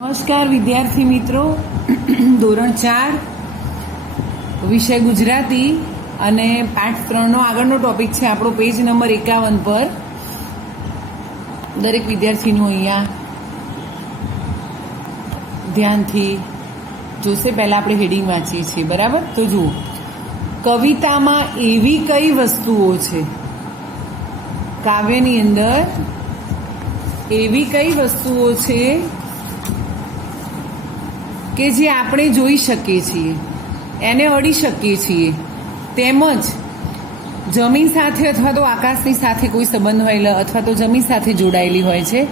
નમસ્કાર વિદ્યાર્થી મિત્રો, ધોરણ 4 વિષય ગુજરાતી અને પાઠ 3નો આગળનો ટોપિક છે આપણો પેજ નંબર 51 પર. દરેક વિદ્યાર્થીનું અહીંયા ધ્યાનથી જોશે. પહેલા આપણે હેડિંગ વાંચીએ છીએ, બરાબર? તો જુઓ, કવિતામાં એવી કઈ વસ્તુઓ છે, કાવ્યની અંદર એવી કઈ વસ્તુઓ છે કે જે આપણે જોઈ શકીએ છીએ, એને અડી શકીએ છીએ, તેમજ જમીન સાથે અથવા તો આકાશની સાથે કોઈ સંબંધ હોય, અથવા તો જમીન સાથે જોડાયેલી હોય છે,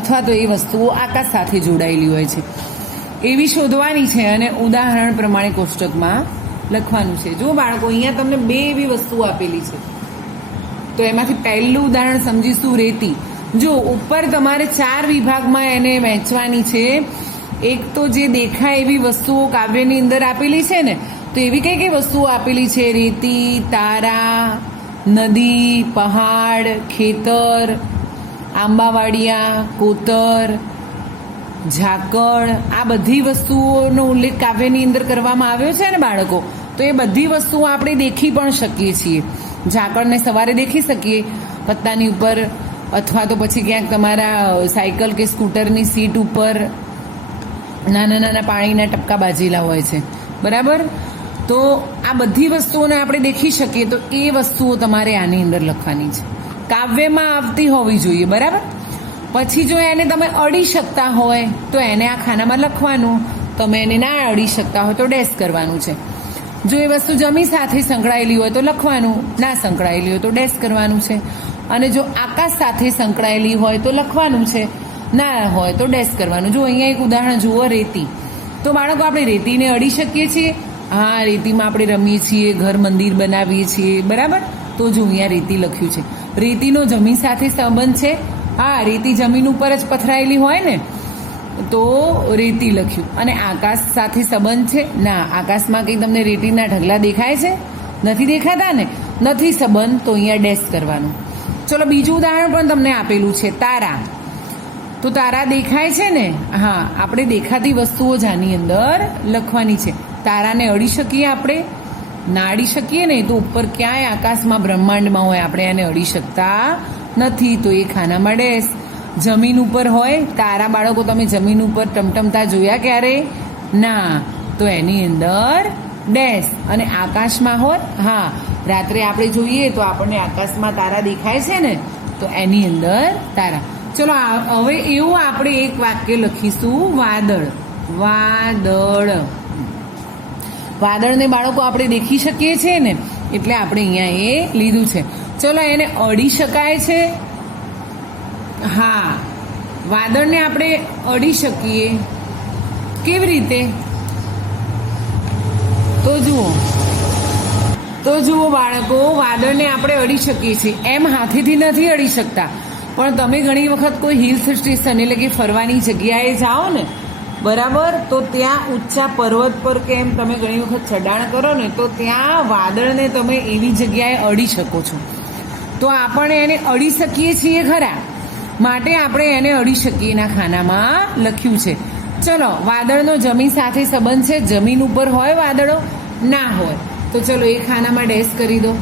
અથવા તો એ વસ્તુઓ આકાશ સાથે જોડાયેલી હોય છે, એવી શોધવાની છે અને ઉદાહરણ પ્રમાણે કોષ્ટકમાં લખવાનું છે. જો બાળકો, અહીંયા તમને બે એવી વસ્તુઓ આપેલી છે, તો એમાંથી પહેલું ઉદાહરણ સમજીશું, રેતી. જો ઉપર તમારે 4 વિભાગમાં એને વહેંચવાની છે. એક તો જે દેખાય એવી વસ્તુઓ કાવ્યની અંદર આપેલી છે ને, તો એવી કઈ કઈ વસ્તુઓ આપેલી છે? રેતી, તારા, નદી, પહાડ, ખેતર, આંબાવાડિયા, કોતર, ઝાકળ, આ બધી વસ્તુઓનો ઉલ્લેખ કાવ્યની અંદર કરવામાં આવ્યો છે ને બાળકો. તો એ બધી વસ્તુઓ આપણે દેખી પણ શકીએ છીએ. ઝાકળને સવારે દેખી શકીએ પત્તાની ઉપર, અથવા તો પછી ક્યાંક તમારા સાયકલ કે સ્કૂટરની સીટ ઉપર નાના નાના પાણીના ટપકા બાજેલા હોય છે, બરાબર? તો આ બધી વસ્તુઓને આપણે દેખી શકીએ, તો એ વસ્તુઓ તમારે આની અંદર લખવાની છે, કાવ્યમાં આવતી હોવી જોઈએ, બરાબર? પછી જો એને તમે અડી શકતા હોય તો એને આ ખાનામાં લખવાનું. તમે એને ના અડી શકતા હોય તો ડેશ કરવાનું છે. જો એ વસ્તુ જમીન સાથે સંકળાયેલી હોય તો લખવાનું, ના સંકળાયેલી હોય તો ડેશ કરવાનું છે. અને જો આકાશ સાથે સંકળાયેલી હોય તો લખવાનું છે, ના હોય તો ડેશ કરવાનું. જો અહીંયા એક ઉદાહરણ જુઓ, રેતી. તો બાળકો, આપણે રેતીને અડી શકીએ છીએ? હા, રેતીમાં આપણે રમીએ છીએ, ઘર મંદિર બનાવીએ છીએ, બરાબર? તો જો અહીંયા રેતી લખ્યું છે. રેતીનો જમીન સાથે સંબંધ છે? હા, રેતી જમીન ઉપર જ પથરાયેલી હોય ને, તો રેતી લખ્યું. અને આકાશ સાથે સંબંધ છે? ના, આકાશમાં કંઈ તમને રેતીના ઢગલા દેખાય છે? નથી દેખાતા ને, નથી સંબંધ, તો અહીંયા ડેશ કરવાનું. ચલો, બીજું ઉદાહરણ પણ તમને આપેલું છે, તારા. તો તારા દેખાય છે ને? હા, આપણે દેખાતી વસ્તુઓ જ આની અંદર લખવાની છે. તારાને અડી શકીએ આપણે? ના અડી શકીએ ને, તો ઉપર ક્યાંય આકાશમાં બ્રહ્માંડમાં હોય, આપણે એને અડી શકતા નથી, તો એ ખાનામાં ડેશ. જમીન ઉપર હોય તારા, બાળકો તમે જમીન ઉપર ટમટમતા જોયા ક્યારે? ના, તો એની અંદર ડેશ. અને આકાશમાં હોય, હા, રાત્રે આપણે જોઈએ તો આપણને આકાશમાં તારા દેખાય છે ને, તો એની અંદર તારા. ચલો, હવે એવું આપણે એક વાક્ય લખીશું, વાદળ. વાદળ. વાદળને બાળકો આપણે દેખી શકીએ છીએ ને, એટલે આપણે અહીંયા એ લીધું છે. ચલો, એને અડી શકાય છે? હા, વાદળને આપણે અડી શકીએ. કેવી રીતે? તો જુઓ બાળકો, વાદળને આપણે અડી શકીએ છીએ. એમ હાથેથી નથી અડી શકતા, પણ તમે ઘણી વખત કોઈ હિલ સ્ટેશન એટલે કે ફરવાની જગ્યાએ જાઓ ને, બરાબર, તો ત્યાં ઊંચા પર્વત પર કે એમ તમે ઘણી વખત ચઢાણ કરો ને, તો ત્યાં વાદળને તમે એવી જગ્યાએ અડી શકો છો. તો આપણે એને અડી શકીએ છીએ ખરા, માટે આપણે એને અડી શકીએ એના ખાનામાં લખ્યું છે. ચલો, વાદળનો જમીન સાથે સંબંધ છે? જમીન ઉપર હોય વાદળો? ના હોય, તો ચલો એ ખાનામાં ડેશ કરી દો.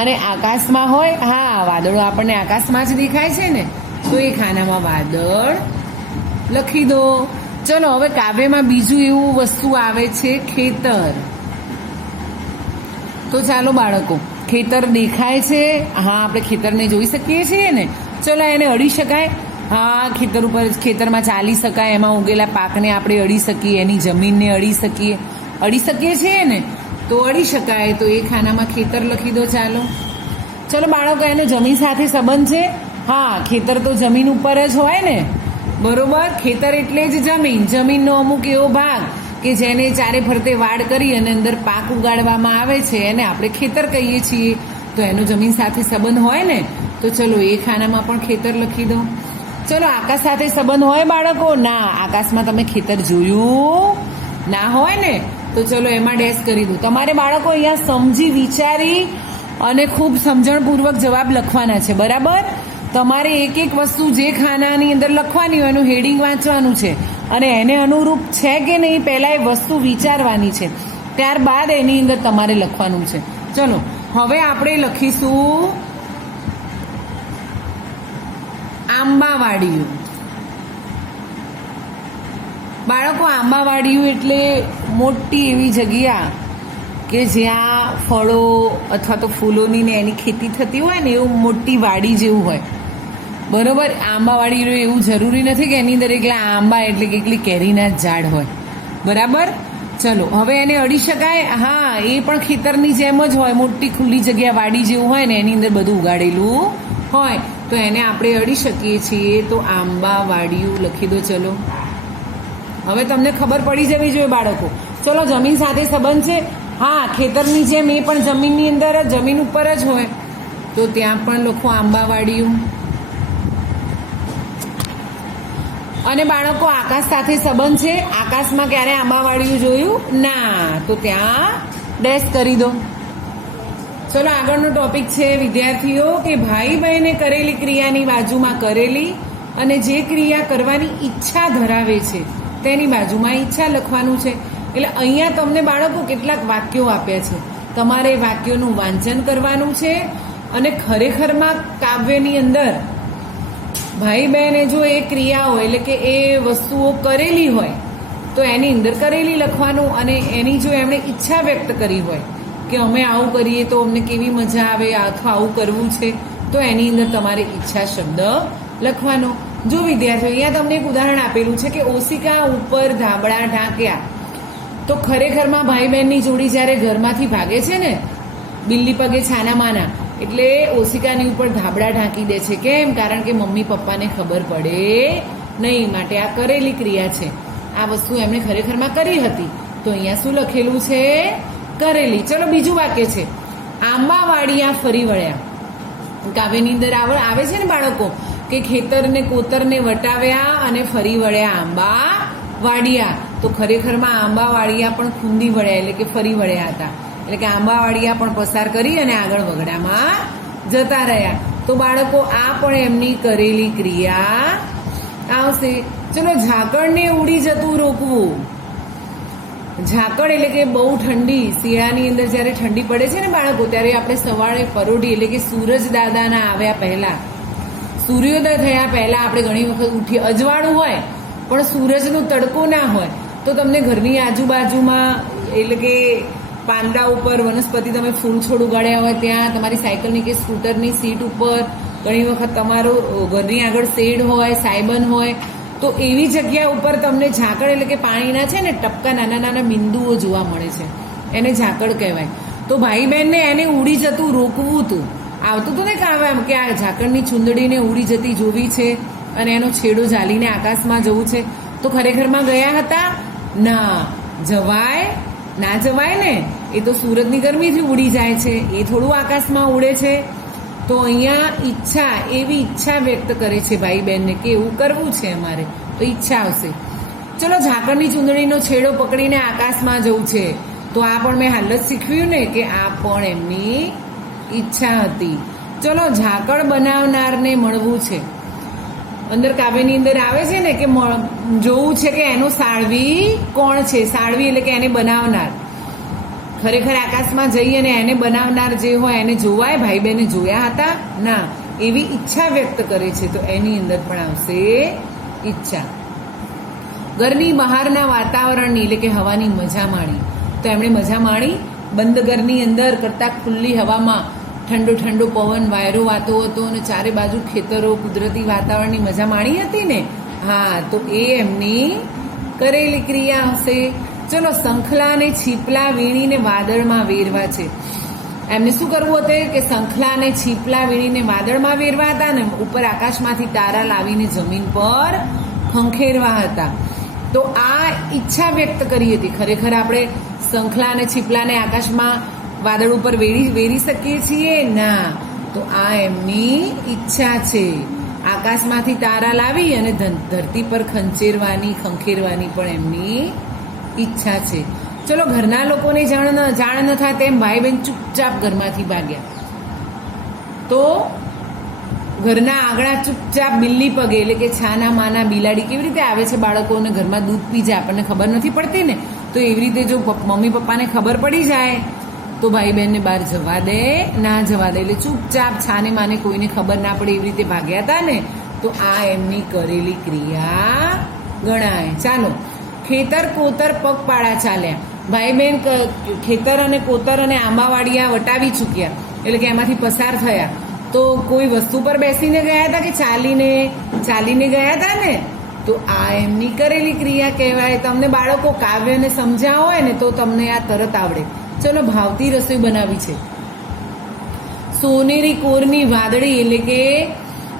અને આકાશમાં હોય? હા, વાદળો આપણને આકાશમાં જ દેખાય છે ને, તો એ ખાનામાં વાદળ લખી દો. ચલો, હવે કાવ્યમાં બીજું એવું વસ્તુ આવે છે, ખેતર. તો ચાલો બાળકો, ખેતર દેખાય છે? હા, આપણે ખેતરને જોઈ શકીએ છીએ ને. ચલો, એને અડી શકાય? હા, ખેતર ઉપર, ખેતરમાં ચાલી શકાય, એમાં ઉગેલા પાકને આપણે અડી શકીએ, એની જમીનને અડી શકીએ છીએ ને, તો અડી શકાય, તો એ ખાનામાં ખેતર લખી દો. ચલો બાળકો, એને જમીન સાથે સંબંધ છે? હા, ખેતર તો જમીન ઉપર જ હોય ને, બરોબર? ખેતર એટલે જ જમીન, જમીનનો અમુક એવો ભાગ કે જેને ચારે ફરતે વાડ કરી અને અંદર પાક ઉગાડવામાં આવે છે, એને આપણે ખેતર કહીએ છીએ. તો એનો જમીન સાથે સંબંધ હોય ને, તો ચલો એ ખાનામાં પણ ખેતર લખી દો. ચલો, આકાશ સાથે સંબંધ હોય બાળકો? ના, આકાશમાં તમે ખેતર જોયું ના હોય ને, તો ચલો એમાં ડેશ કરી દો. તમારે બાળકો અહીંયા સમજી વિચારી અને ખૂબ સમજણપૂર્વક જવાબ લખવાના છે, બરાબર? તમારે એક એક વસ્તુ જે ખાનાની અંદર લખવાની હોય એનું હેડિંગ વાંચવાનું છે અને એને અનુરૂપ છે કે નહીં પહેલાં એ વસ્તુ વિચારવાની છે, ત્યારબાદ એની અંદર તમારે લખવાનું છે. ચલો હવે આપણે લખીશું આંબાવાડિયું. બાળકો, આંબાવાડિયું એટલે મોટી એવી જગ્યા કે જ્યાં ફળો અથવા તો ફૂલોની ને એની ખેતી થતી હોય ને, એવું મોટી વાડી જેવું હોય. બરોબર. આંબાવાડી એવું જરૂરી નથી કે એની અંદર એકલા આંબા એટલે કે એકલી કેરીના જ ઝાડ હોય. બરાબર. ચલો હવે એને અડી શકાય? હા, એ પણ ખેતરની જેમ જ હોય, મોટી ખુલ્લી જગ્યા વાડી જેવું હોય ને એની અંદર બધું ઉગાડેલું હોય, તો એને આપણે અડી શકીએ છીએ. તો આંબાવાડિયું લખી દો. ચલો હવે તમને ખબર પડી જવી જોઈએ બાળકો. ચલો જમીન સાથે સંબંધ છે? હા, ખેતરની જેમ એ પણ જમીનની અંદર જમીન ઉપર જ હોય, તો ત્યાં પણ લખો આંબાવાડિયું. અને બાળકો, આકાશ સાથે સંબંધ છે? આકાશમાં ક્યારે આંબાવાડિયું જોયું? ના, તો ત્યાં ડેશ કરી દો. ચલો આગળનો ટોપિક છે વિદ્યાર્થીઓ કે ભાઈ બહેને કરેલી ક્રિયાની બાજુમાં કરેલી અને જે ક્રિયા કરવાની ઈચ્છા ધરાવે છે તેની બાજુમાં ઈચ્છા લખવાનું છે. એટલે અહીંયા તમને બાળકો કેટલાક વાક્યો આપ્યા છે, તમારે વાક્યોનું વાંચન કરવાનું છે. અને ખરેખરમાં કાવ્યની અંદર ભાઈ બહેને જો એ ક્રિયાઓ એટલે કે એ વસ્તુઓ કરેલી હોય તો એની અંદર કરેલી લખવાનું, અને એની જો એમણે ઈચ્છા વ્યક્ત કરી હોય કે અમે આવું કરીએ તો અમને કેવી મજા આવે અથવા આવું કરવું છે, તો એની અંદર તમારે ઈચ્છા શબ્દ લખવાનો. જો વિદ્યાર્થીઓ, અહીંયા તમને એક ઉદાહરણ આપેલું છે કે ઓશિકા ઉપર ધાબળા ઢાંક્યા. તો ખરેખરમાં ભાઈ બહેનની જોડી જ્યારે ઘરમાંથી ભાગે છે ને, બિલ્લી પગે છાના માના, એટલે ઓશિકાની ઉપર ધાબળા ઢાંકી દે છે. કેમ? કારણ કે મમ્મી પપ્પાને ખબર પડે નહીં, માટે આ કરેલી ક્રિયા છે. આ વસ્તુ એમણે ખરેખરમાં કરી હતી, તો અહીંયા શું લખેલું છે? કરેલી. ચલો બીજું વાક્ય છે આંબાવાડિયા ફરી વળ્યા. કાવ્યની અંદર આવે છે ને બાળકો કે ખેતરને કોતરને વટાવ્યા અને ફરી વળ્યા આંબા વાડિયા. તો ખરેખરમાં આંબાવાડિયા પણ ખૂંદી વળ્યા એટલે કે ફરી વળ્યા હતા, એટલે કે આંબાવાડિયા પણ પસાર કરી અને આગળ વગડામાં જતા રહ્યા. તો બાળકો, આ પણ એમની કરેલી ક્રિયા આવશે. ચલો ઝાકળને ઉડી જતું રોકવું. ઝાકળ એટલે કે બહુ ઠંડી, શિયાળાની અંદર જ્યારે ઠંડી પડે છે ને બાળકો, ત્યારે આપણે સવારે પરોઢી એટલે કે સૂરજ દાદાના આવ્યા પહેલા, સૂર્યોદય થયા પહેલા આપણે ઘણી વખત ઉઠી, અજવાળું હોય પણ સૂરજનો તડકો ના હોય, તો તમને ઘરની આજુબાજુમાં એટલે કે પાંદડા ઉપર વનસ્પતિ, તમે ફૂલ છોડ ઉગાડ્યા હોય ત્યાં, તમારી સાયકલની કે સ્કૂટરની સીટ ઉપર, ઘણી વખત તમારું ઘરની આગળ શેડ હોય, સાયબન હોય, તો એવી જગ્યા ઉપર તમને ઝાકળ એટલે કે પાણીના છે ને ટપકા, નાના નાના બિંદુઓ જોવા મળે છે, એને ઝાકળ કહેવાય. તો ભાઈ બહેનને એને ઉડી જતું રોકવું હતું. આવતું હતું ને કામ કે આ ઝાકળની ચૂંદડીને ઉડી જતી જોવી છે અને એનો છેડો ઝાલીને આકાશમાં જવું છે, તો ખરેખરમાં ગયા હતા? ના, જવાય ના જવાય ને, એ તો સૂરજની ગરમીથી ઉડી જાય છે, એ થોડું આકાશમાં ઉડે છે. તો અહીંયા ઈચ્છા, એવી ઈચ્છા વ્યક્ત કરે છે ભાઈ બહેનને કે એવું કરવું છે અમારે, તો ઈચ્છા આવશે. ચલો ઝાકળની ચૂંદડીનો છેડો પકડીને આકાશમાં જવું છે, તો આ પણ મેં હાલ જ શીખવ્યું ને કે આ પણ એમની ઈચ્છા હતી. ચલો ઝાકળ બનાવનારને મળવું છે. અંદર કાવ્યની અંદર આવે છે ને કે જોવું છે કે એનો સાળવી કોણ છે. સાળવી એટલે કે એને બનાવનાર. ખરેખર આકાશમાં જઈ અને એને બનાવનાર જે હોય એને જોવાય? ભાઈ બહેને જોયા હતા? ના. એવી ઈચ્છા વ્યક્ત કરે છે, તો એની અંદર પણ આવશે ઈચ્છા. ઘરની બહારના વાતાવરણની એટલે કે હવાની મજા માણી. તો એમણે મજા માણી બંધ ઘરની અંદર કરતાં ખુલ્લી હવામાં, ઠંડો ઠંડો પવન, વાયરો વાતો હતો અને ચારે બાજુ ખેતરો, કુદરતી વાતાવરણની મજા માણી હતી ને. હા, તો એ એમની કરેલી ક્રિયા હશે. ચલો શંખલા અને છીપલા વીણીને વાદળમાં વેરવા છે. એમને શું કરવું હતું કે શંખલા અને છીપલા વીણીને વાદળમાં વેરવા હતા ને ઉપર આકાશમાંથી તારા લાવીને જમીન પર ખંખેરવા હતા. તો આ ઈચ્છા વ્યક્ત કરી હતી. ખરેખર આપણે શંખલા અને છીપલાને આકાશમાં વાદળ ઉપર વેરી શકીએ છીએ? ના. તો આ એમની ઈચ્છા છે. આકાશમાંથી તારા લાવી અને ધરતી પર ખંખેરવાની પણ એમની ઈચ્છા છે. ચલો ઘરના લોકોને જાણ ન થાય તેમ ભાઈ બહેન ચૂપચાપ ઘરમાંથી ભાગ્યા. તો ઘરના આંગણા ચૂપચાપ બિલ્લી પગે એટલે કે છાના માના બિલાડી કેવી રીતે આવે છે બાળકોને ઘરમાં દૂધ પી જાય આપણને ખબર નથી પડતી ને, તો એવી રીતે જો મમ્મી પપ્પાને ખબર પડી જાય તો ભાઈ બહેનને બહાર જવા દે ના જવા દે, એટલે ચૂપચાપ છાને માને કોઈને ખબર ના પડે એવી રીતે ભાગ્યા હતા ને, તો આ એમની કરેલી ક્રિયા ગણાય. ચાલો, ખેતર કોતર પગપાળા ચાલ્યા. ભાઈ બહેન ખેતર અને કોતર અને આંબાવાડિયા વટાવી ચૂક્યા, એટલે કે એમાંથી પસાર થયા. તો કોઈ વસ્તુ પર બેસીને ગયા હતા કે ચાલીને ગયા હતા ને, તો આ એમની કરેલી ક્રિયા કહેવાય. તમને બાળકો કાવ્યને સમજાવો હોય ને તો તમને આ તરત આવડે. ચલો, ભાવતી રસોઈ બનાવી છે. સોનેરી કોરની વાદળી એટલે કે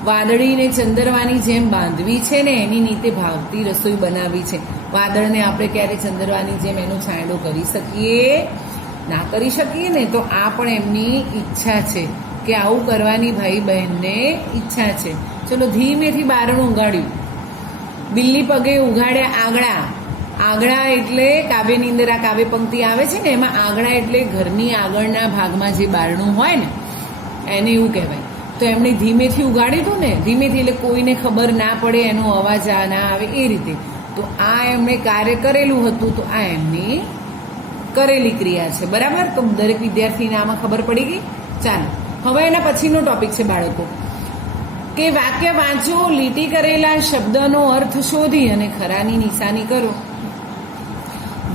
વાદળીને ચંદરવાની જેમ બાંધવી છે ને, એની નીચે ભાવતી રસોઈ બનાવી છે. વાદળને આપણે ક્યારે ચંદરવાની જેમ એનો છાંયડો કરી શકીએ? ના કરી શકીએ ને, તો આ પણ એમની ઈચ્છા છે કે આવું કરવાની ભાઈ બહેનને ઈચ્છા છે. ચલો, ધીમેથી બારણું ઉગાડ્યું. બિલ્લી પગે ઉગાડ્યા આંગળા. આંગળા એટલે કાવ્યની અંદર આ કાવ્ય પંક્તિ આવે છે ને, એમાં આંગળા એટલે ઘરની આગળના ભાગમાં જે બારણું હોય ને એને એવું કહેવાય. તો એમણે ધીમેથી ઉગાડ્યું હતું ને, ધીમેથી એટલે કોઈને ખબર ના પડે, એનો અવાજ ના આવે એ રીતે. તો આ એમણે કાર્ય કરેલું હતું, તો આ એમની કરેલી ક્રિયા છે. બરાબર? તો દરેક વિદ્યાર્થીને આમાં ખબર પડી ગઈ. ચાલો, હવે એના પછીનો ટોપિક છે બાળકો કે વાક્ય વાંચો, લીટી કરેલા શબ્દનો અર્થ શોધી અને ખરાની નિશાની કરો.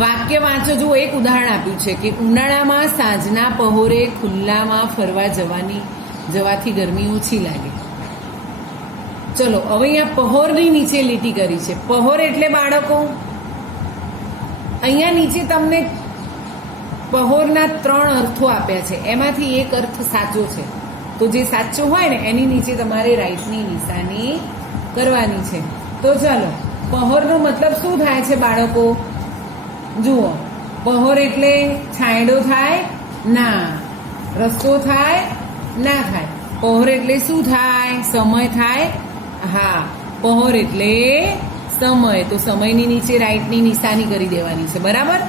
વાક્ય વાંચો. જો એક ઉદાહરણ આપ્યું છે કે ઉનાળામાં સાંજના પહોરે ખુલ્લામાં ફરવા જવાથી ગરમી ઓછી લાગે. ચલો, હવે અહીંયા પહોરની નીચે લીટી કરી છે. પહોર એટલે બાળકો અહીંયા નીચે તમને પહોરના 3 અર્થો આપ્યા છે, એમાંથી એક અર્થ સાચો છે. તો જે સાચો હોય ને એની નીચે તમારે રાઈટની નિશાની કરવાની છે. તો ચાલો, પહોરનો મતલબ શું થાય છે બાળકો? જુઓ, પહોર એટલે છાંયડો થાય? ના. રસ્તો થાય? ના થાય. પહોર એટલે શું થાય? સમય થાય? હા, પહોર એટલે સમય. તો સમયની નીચે રાઈટની નિશાની કરી દેવાની છે. બરાબર?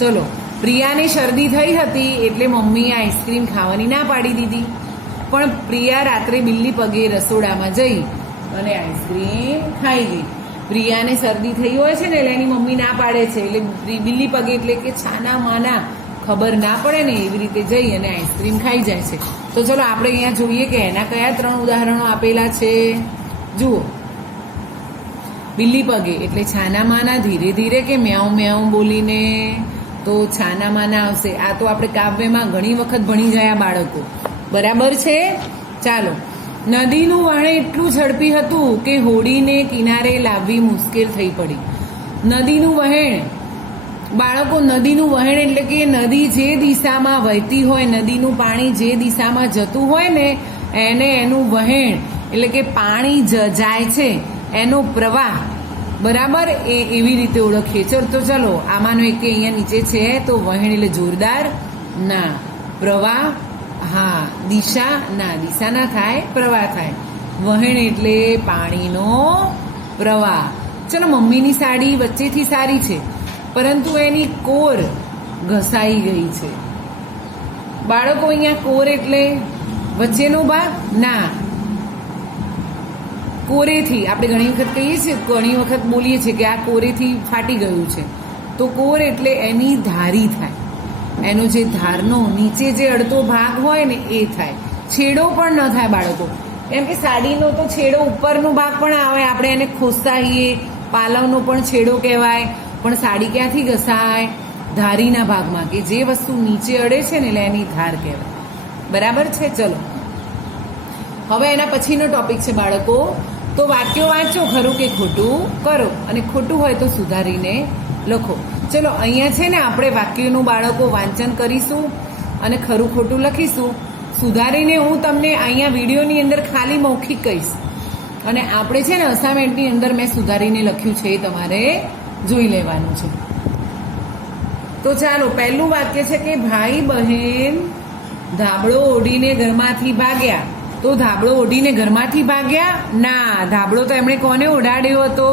ચલો, પ્રિયાને શરદી થઈ હતી એટલે મમ્મીએ આઈસ્ક્રીમ ખાવાની ના પાડી દીધી. પણ પ્રિયા રાત્રે બિલ્લી પગે રસોડામાં જઈ અને આઈસ્ક્રીમ ખાઈ ગઈ. પ્રિયાને શરદી થઈ હોય છે ને એટલે એની મમ્મી ના પાડે છે, એટલે બિલ્લી પગે એટલે કે છાના માના ખબર ના પડે ને એવી રીતે જઈ અને આઈસ્ક્રીમ ખાઈ જાય છે. તો ચલો આપણે અહીંયા જોઈએ કે એના કયા 3 ઉદાહરણો આપેલા છે. જુઓ, બિલ્લી પગે એટલે છાના માના ધીરે ધીરે કે મ્યાઉ મ્યાઉ બોલીને, તો છાના માના આવશે. આ તો આપણે કાવ્યમાં ઘણી વખત ભણી ગયા બાળકો. બરાબર છે? ચાલો, નદીનું વહેણ એટલું ઝડપી હતું કે હોડીને કિનારે લાવવી મુશ્કેલ થઈ પડી. નદીનું વહેણ બાળકો, નદીનું વહેણ એટલે કે નદી જે દિશામાં વહેતી હોય, નદીનું પાણી જે દિશામાં જતું હોય ને એને એનું વહેણ એટલે કે પાણી જાય છે એનો પ્રવાહ. બરાબર? એવી રીતે ઓળખીએ. તો ચલો, આમાંનો એક અહીંયા નીચે છે. તો વહેણ એટલે જોરદાર? ના. પ્રવાહ? હા. દિશા? ના, દિશા ના થાય, પ્રવાહ થાય. વહેણ એટલે પાણીનો પ્રવાહ. ચલો, મમ્મીની સાડી વચ્ચેથી સારી છે પરંતુ એની કોર ઘસાઈ ગઈ છે. બાળકો, અહીંયા કોર એટલે વચ્ચેનો ભાગ? ના. કોરેથી આપણે ઘણી વખત કહીએ છીએ, ઘણી વખત બોલીએ છીએ કે આ કોરેથી ફાટી ગયું છે. તો કોર એટલે એની ધારી થાય, એનો જે ધારનો નીચે જે અડધો ભાગ હોય ને એ થાય. છેડો પણ ન થાય બાળકો, એમ કે સાડીનો તો છેડો ઉપરનો ભાગ પણ આવે, આપણે એને ખોસાઈએ, પાલવનો પણ છેડો કહેવાય. પણ સાડી ક્યાંથી ઘસાય? ધારીના ભાગમાં, કે જે વસ્તુ નીચે અડે છે ને એટલે એની ધાર કહેવાય. બરાબર છે? ચલો, હવે એના પછીનો ટોપિક છે બાળકો, તો વાક્યો વાંચો, ખરું કે ખોટું કરો અને ખોટું હોય તો સુધારીને લખો. ચલો, અહીંયા છે ને આપણે વાક્યોનું બાળકો વાંચન કરીશું અને ખરું ખોટું લખીશું. સુધારીને હું તમને અહીંયા વિડીયોની અંદર ખાલી મૌખિક કહીશ અને આપણે છે ને અસાઇનમેન્ટની અંદર મેં સુધારીને લખ્યું છે, એ તમારે જોઈ લેવાનું છે. તો ચાલો, પહેલું વાક્ય છે કે ભાઈ બહેન ધાબળો ઓઢીને ઘરમાંથી ભાગ્યા. તો ધાબળો ઓઢીને ઘરમાંથી ભાગ્યા? ના. ધાબળો તો એમણે કોને ઓઢાડ્યો હતો?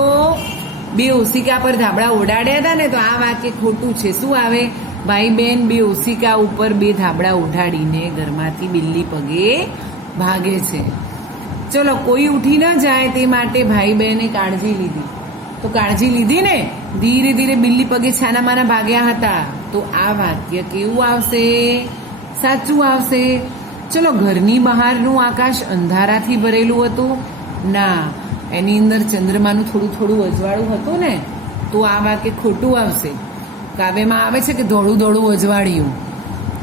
2 ઓશિકા પર ધાબળા ઓઢાડ્યા હતા ને, તો આ વાક્ય ખોટું છે. શું આવે? ભાઈ બહેન 2 ઓશિકા ઉપર 2 ધાબળા ઓઢાડીને ઘરમાંથી બિલ્લી પગે ભાગે છે. ચલો કોઈ ઉઠી ન જાય તે માટે ભાઈ બહેને કાળજી લીધી. તો કાળજી લીધી ને, ધીરે ધીરે બિલ્લી પગે છાના માના ભાગ્યા હતા. તો આ વાક્ય કેવું આવશે? સાચું આવશે. ચલો ઘરની બહારનું આકાશ અંધારાથી ભરેલું હતું? ના, એની અંદર ચંદ્રમાનું થોડું થોડું અજવાળું હતું ને, તો આ વાક્ય ખોટું આવશે. કાવ્યમાં આવે છે કે ધોળું ધોળું અજવાળિયું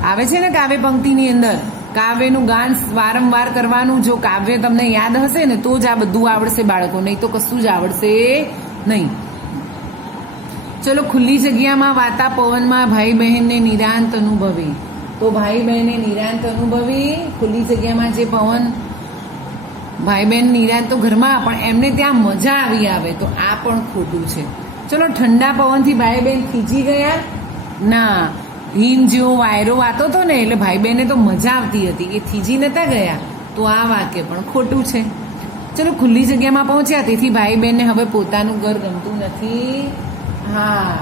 આવે છે ને કાવ્ય પંક્તિની અંદર. કાવ્યનું ગાન વારંવાર કરવાનું. જો કાવ્ય તમને યાદ હશે ને તો જ આ બધું આવડશે બાળકો, નહીં તો કશું જ આવડશે નહીં. ચલો ખુલ્લી જગ્યામાં વાતા પવનમાં ભાઈ બહેનને નિરાંત અનુભવી. તો ભાઈ બહેને નિરાંત અનુભવી. ખુલ્લી જગ્યામાં જે પવન, ભાઈ બહેન નિરાંત તો ઘરમાં, પણ એમને ત્યાં મજા આવી આવે. તો આ પણ ખોટું છે. ચલો ઠંડા પવનથી ભાઈ બહેન ખીજી ગયા? ના, હિમ જેવો વાયરો વાતો હતો ને એટલે ભાઈ બહેને તો મજા આવતી હતી, એ થીજી નતા ગયા. તો આ વાક્ય પણ ખોટું છે. ચલો ખુલ્લી જગ્યામાં પહોંચ્યા તેથી ભાઈ બહેનને હવે પોતાનું ઘર ગમતું નથી. હા,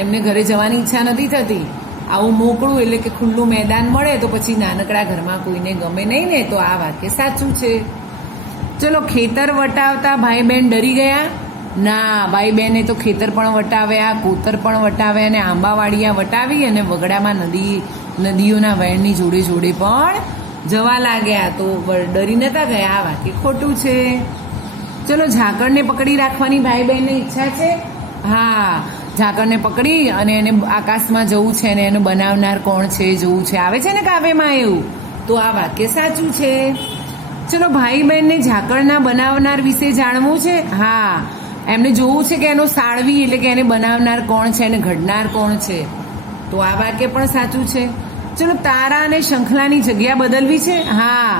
એમને ઘરે જવાની ઈચ્છા નથી થતી. આવું મોકળું એટલે કે ખુલ્લું મેદાન મળે તો પછી નાનકડા ઘરમાં કોઈને ગમે નહીં ને. તો આ વાક્ય સાચું છે. ચલો ખેતર વટાવતા ભાઈ બહેન ડરી ગયા? ના, ભાઈ બહેને તો ખેતર પણ વટાવ્યા, કોતર પણ વટાવ્યા અને આંબાવાડિયા વટાવી અને વગડામાં નદીઓના વહેણની જોડે જોડે પણ જવા લાગ્યા. તો ડરી નતા ગયા. આ વાક્ય ખોટું છે. ચલો ઝાકળને પકડી રાખવાની ભાઈ બહેનને ઈચ્છા છે? હા, ઝાકળને પકડી અને એને આકાશમાં જવું છે અને એનું બનાવનાર કોણ છે જોવું છે. આવે છે ને કાવ્યમાં એવું. તો આ વાક્ય સાચું છે. ચલો ભાઈ બહેનને ઝાકળના બનાવનાર વિશે જાણવું છે? હા, એમને જોવું છે કે એનો સાળવી એટલે કે એને બનાવનાર કોણ છે, એને ઘડનાર કોણ છે. તો આ વાક્ય પણ સાચું છે. ચલો તારા અને શંખલાની જગ્યા બદલવી છે? હા,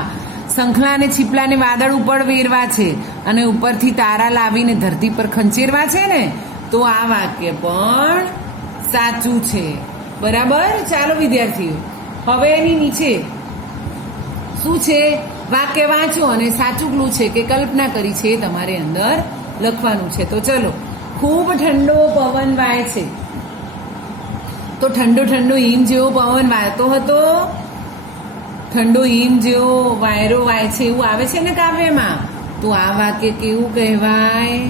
શંખલા અને છીપલાને વાદળ ઉપર વેરવા છે અને ઉપરથી તારા લાવીને ધરતી પર ખંચેરવા છે ને. તો આ વાક્ય પણ સાચું છે. બરાબર. ચાલો વિદ્યાર્થીઓ, હવે એની નીચે શું છે? વાક્ય વાંચો અને સાચું ક્લુ છે કે કલ્પના કરી છે એ તમારે અંદર લખવાનું છે. તો ચલો, ખૂબ ઠંડો પવન વાય છે. તો ઠંડો ઠંડો હિમ જેવો પવન વાયતો હતો. ઠંડો હિમ જેવો વાયરો વાય છે એવું આવે છે ને કાવ્યમાં. તો આ વાક્ય કેવું કહેવાય?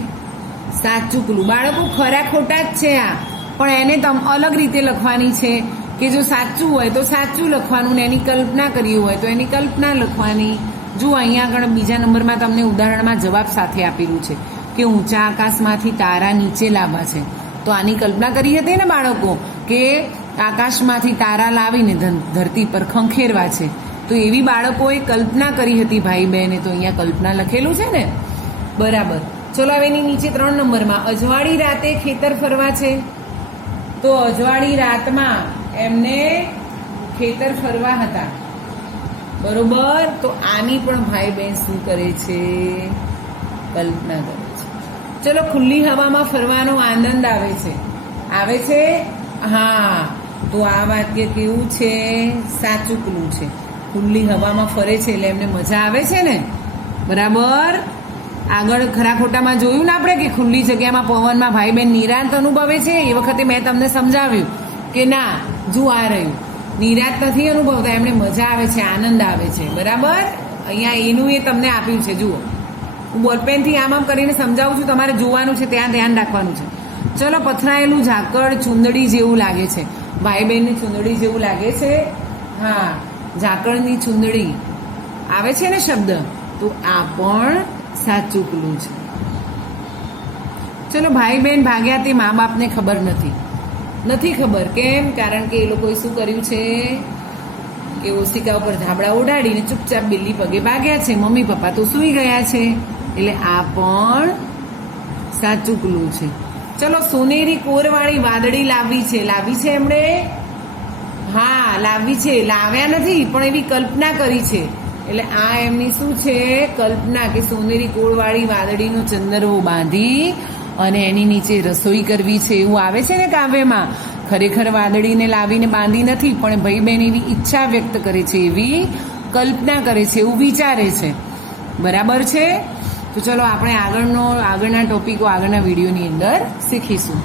સાચું ક્લુ. બાળકો ખરા ખોટા જ છે આ, પણ એને અલગ રીતે લખવાની છે કે જો સાચું હોય તો સાચું લખવાનું ને એની કલ્પના કરી હોય તો એની કલ્પના લખવાની. જો અહીંયા આગળ બીજા નંબરમાં તમને ઉદાહરણમાં જવાબ સાથે આપેલું છે કે ઊંચા આકાશમાંથી તારા નીચે લાવવા છે. તો આની કલ્પના કરી હતી ને બાળકો કે આકાશમાંથી તારા લાવીને ધરતી પર ખંખેરવા છે. તો એવી બાળકોએ કલ્પના કરી હતી ભાઈ બહેને. તો અહીંયા કલ્પના લખેલું છે ને. બરાબર. ચલો હવે એની નીચે 3 નંબરમાં અજવાળી રાતે ખેતર ફરવા છે. તો અજવાળી રાતમાં એમને ખેતર ફરવા હતા. બરોબર. તો આની પણ ભાઈ બહેન શું કરે છે? કલ્પના કરે છે. ચલો ખુલ્લી હવામાં ફરવાનો આનંદ આવે છે. આવે છે? હા. તો આ વાક્ય કેવું છે? સાચું ક્લુ છે. ખુલ્લી હવામાં ફરે છે એટલે એમને મજા આવે છે ને. બરાબર. આગળ ખરા ખોટામાં જોયું ને આપણે કે ખુલ્લી જગ્યામાં પવનમાં ભાઈ બહેન નિરાંત અનુભવે છે. એ વખતે મેં તમને સમજાવ્યું કે ના, જો આ રહ્યું, નિરાંત નથી અનુભવતા, એમને મજા આવે છે, આનંદ આવે છે. બરાબર. અહીંયા એનું એ તમને આપ્યું છે. જુઓ, હું બોલપેનથી આમ કરીને સમજાવું છું, તમારે જોવાનું છે, ત્યાં ધ્યાન રાખવાનું છે. ચલો પથરાયેલું ઝાકળ ચુંદડી જેવું લાગે છે. ભાઈ બહેનની ચુંદડી જેવું લાગે છે? હા, ઝાકળની ચુંદડી આવે છે ને શબ્દ. તો આ પણ સાચું ક્લુ છે. ચલો ભાઈ બહેન ભાગ્યા તે મા બાપને ખબર નથી ખબર. કેમ? કારણ કે એ લોકોએ શું કર્યું છે કે ઓશિકા ઉપર ધાબળા ઉડાડીને ચૂપચાપ બિલ્લી પગે ભાગ્યા છે. મમ્મી પપ્પા તો સૂઈ ગયા છે. એટલે આ પણ સાચું ક્લુ છે. ચલો સોનેરી કોરવાળી વાદળી લાવી છે એમણે? હા, લાવી છે. લાવ્યા નથી, પણ એવી કલ્પના કરી છે. એટલે આ એમની શું છે? કલ્પના. કે સોનેરી કોળવાળી વાદળીનો ચંદરવો બાંધી અને એની નીચે રસોઈ કરવી છે એવું આવે છે ને કાવ્યમાં. ખરેખર વાદળીને લાવીને બાંધી નથી, પણ ભાઈ બહેન એવી ઈચ્છા વ્યક્ત કરે છે, એવી કલ્પના કરે છે, એવું વિચારે છે. બરાબર છે. તો ચલો આપણે આગળના ટોપિકો આગળના વિડીયોની અંદર શીખીશું.